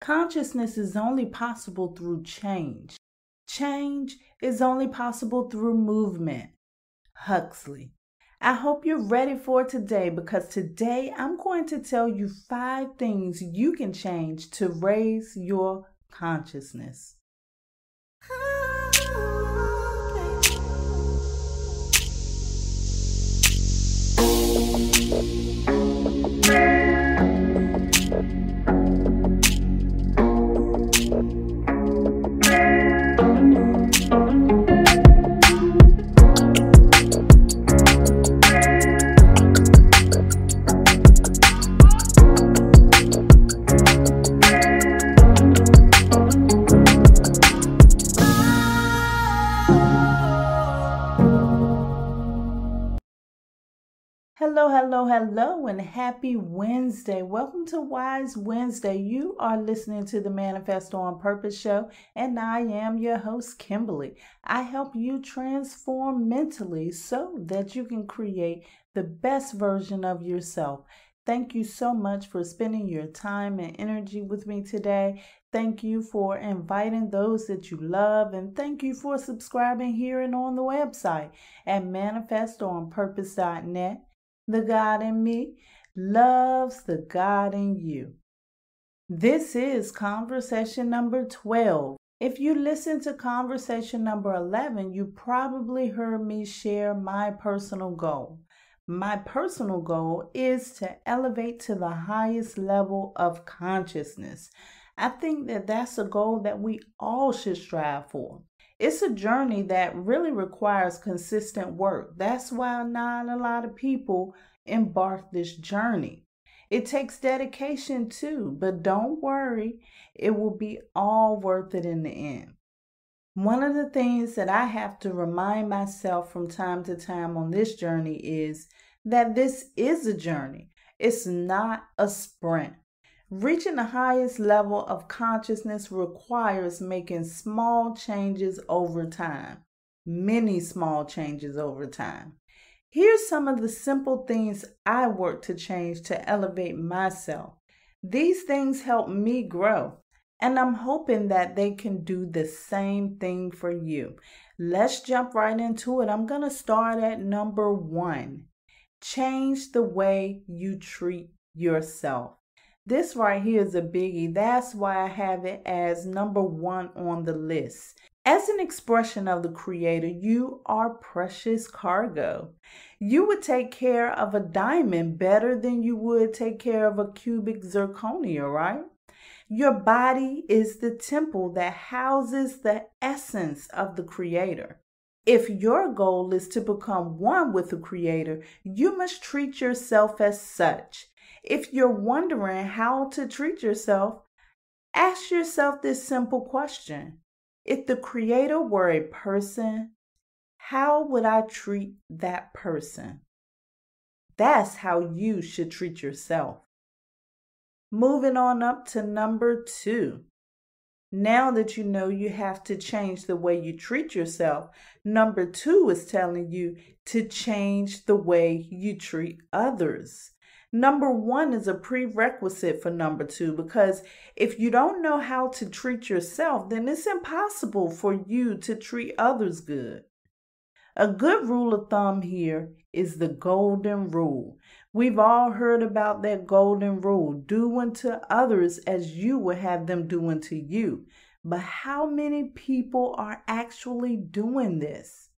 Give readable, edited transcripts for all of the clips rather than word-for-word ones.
Consciousness is only possible through change. Change is only possible through movement. Huxley. I hope you're ready for today, because today I'm going to tell you 5 things you can change to raise your consciousness. Hello, and happy Wednesday. Welcome to Wise Wednesday. You are listening to the Manifesto on Purpose show, and I am your host, Kimberly. I help you transform mentally so that you can create the best version of yourself. Thank you so much for spending your time and energy with me today. Thank you for inviting those that you love, and thank you for subscribing here and on the website at manifestonpurpose.net. The God in me loves the God in you. This is conversation number 12. If you listen to conversation number 11, you probably heard me share my personal goal. My personal goal is to elevate to the highest level of consciousness. I think that that's a goal that we all should strive for. It's a journey that really requires consistent work. That's why not a lot of people embark this journey. It takes dedication too, but don't worry, it will be all worth it in the end. One of the things that I have to remind myself from time to time on this journey is that this is a journey. It's not a sprint. Reaching the highest level of consciousness requires making small changes over time, many small changes over time. Here's some of the simple things I work to change to elevate myself. These things help me grow, and I'm hoping that they can do the same thing for you. Let's jump right into it. I'm going to start at number 1. Change the way you treat yourself. This right here is a biggie. That's why I have it as number 1 on the list. As an expression of the Creator, you are precious cargo. You would take care of a diamond better than you would take care of a cubic zirconia, right? Your body is the temple that houses the essence of the Creator. If your goal is to become one with the Creator, you must treat yourself as such. If you're wondering how to treat yourself, ask yourself this simple question. If the Creator were a person, how would I treat that person? That's how you should treat yourself. Moving on up to number 2. Now that you know you have to change the way you treat yourself, number 2 is telling you to change the way you treat others. Number 1 is a prerequisite for number 2, because if you don't know how to treat yourself, then it's impossible for you to treat others good. A good rule of thumb here is the golden rule. We've all heard about that golden rule, do unto others as you would have them do unto you. But how many people are actually doing this?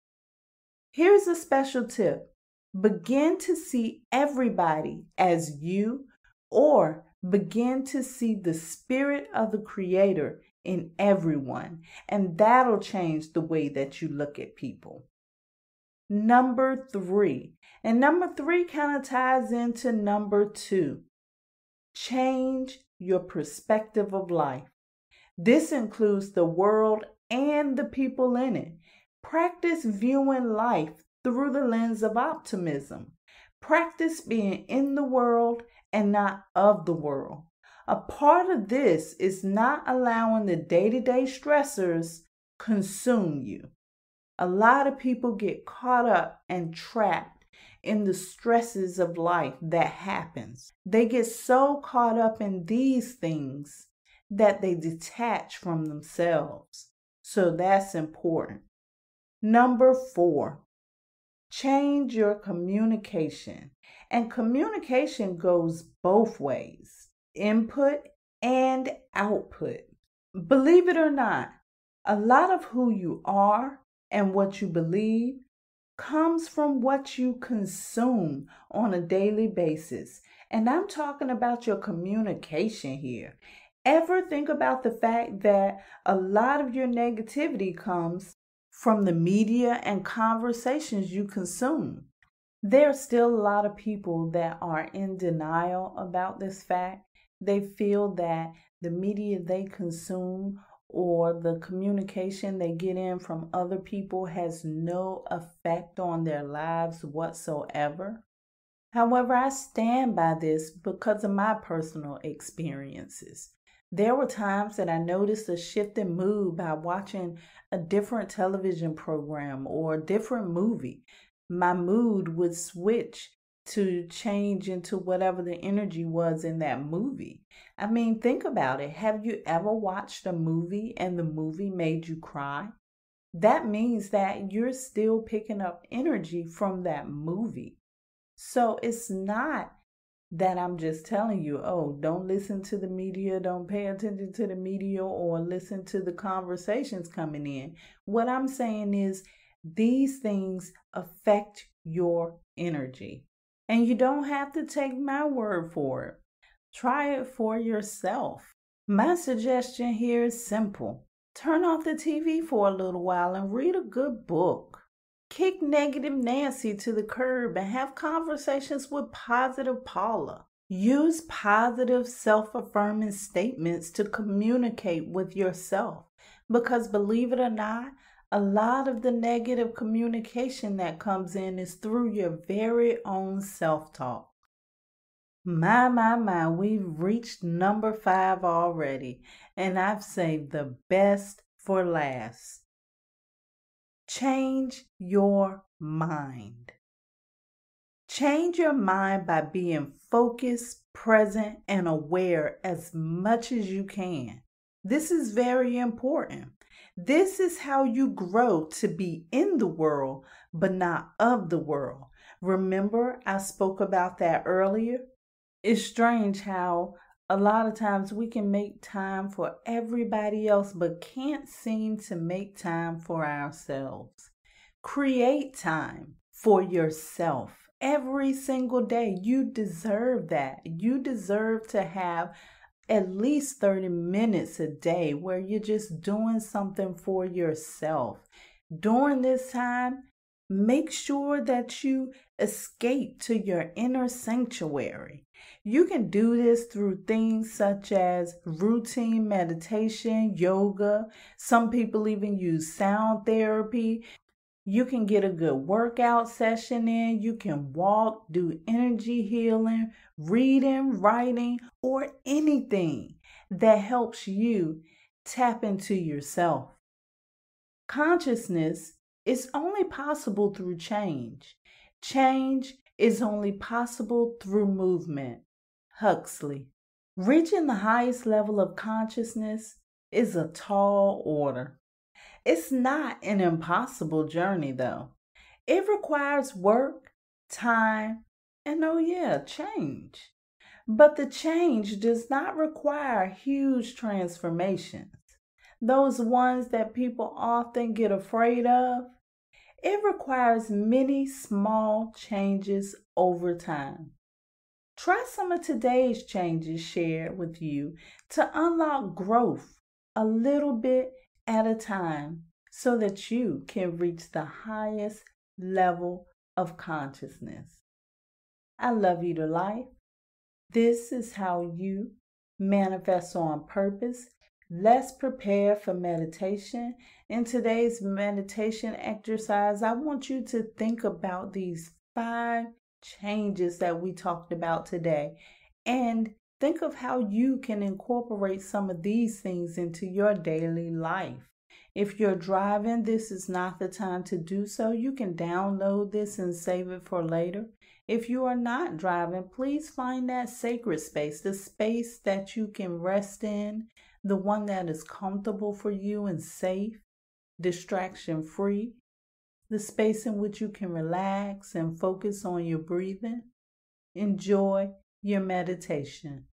Here's a special tip. Begin to see everybody as you, or begin to see the spirit of the Creator in everyone, and that'll change the way that you look at people. Number 3, and number 3 kind of ties into number 2. Change your perspective of life. This includes the world and the people in it. Practice viewing life through the lens of optimism. Practice being in the world and not of the world. A part of this is not allowing the day-to-day stressors consume you. A lot of people get caught up and trapped in the stresses of life that happens. They get so caught up in these things that they detach from themselves. So that's important. Number 4, change your communication. And communication goes both ways, input and output. Believe it or not, a lot of who you are and what you believe comes from what you consume on a daily basis. And I'm talking about your communication here. Ever think about the fact that a lot of your negativity comes from the media and conversations you consume? There are still a lot of people that are in denial about this fact. They feel that the media they consume or the communication they get in from other people has no effect on their lives whatsoever. However, I stand by this because of my personal experiences. There were times that I noticed a shift in mood by watching a different television program or a different movie. My mood would switch to change into whatever the energy was in that movie. I mean, think about it. Have you ever watched a movie and the movie made you cry? That means that you're still picking up energy from that movie. So it's not that I'm just telling you, oh, don't listen to the media, don't pay attention to the media, or listen to the conversations coming in. What I'm saying is these things affect your energy. And you don't have to take my word for it. Try it for yourself. My suggestion here is simple. Turn off the TV for a little while and read a good book. Kick negative Nancy to the curb and have conversations with positive Paula. Use positive self-affirming statements to communicate with yourself. Because believe it or not, a lot of the negative communication that comes in is through your very own self-talk. My, we've reached number 5 already, and I've saved the best for last. Change your mind. Change your mind by being focused, present, and aware as much as you can. This is very important. This is how you grow to be in the world, but not of the world. Remember, I spoke about that earlier? It's strange how a lot of times we can make time for everybody else, but can't seem to make time for ourselves. Create time for yourself every single day. You deserve that. You deserve to have at least 30 minutes a day where you're just doing something for yourself. During this time, make sure that you escape to your inner sanctuary. You can do this through things such as routine meditation, yoga. Some people even use sound therapy. You can get a good workout session in. You can walk, do energy healing, reading, writing, or anything that helps you tap into yourself. Consciousness is only possible through change. Change is only possible through movement. Huxley. Reaching the highest level of consciousness is a tall order. It's not an impossible journey, though. It requires work, time, and change. But the change does not require huge transformations. Those ones that people often get afraid of. It requires many small changes over time. Try some of today's changes shared with you to unlock growth a little bit at a time so that you can reach the highest level of consciousness. I love you to life. This is how you manifest on purpose. Let's prepare for meditation. In today's meditation exercise, I want you to think about these 5 changes that we talked about today and think of how you can incorporate some of these things into your daily life. If you're driving, this is not the time to do so. You can download this and save it for later. If you are not driving, please find that sacred space, the space that you can rest in, the one that is comfortable for you and safe, distraction-free, the space in which you can relax and focus on your breathing. Enjoy your meditation.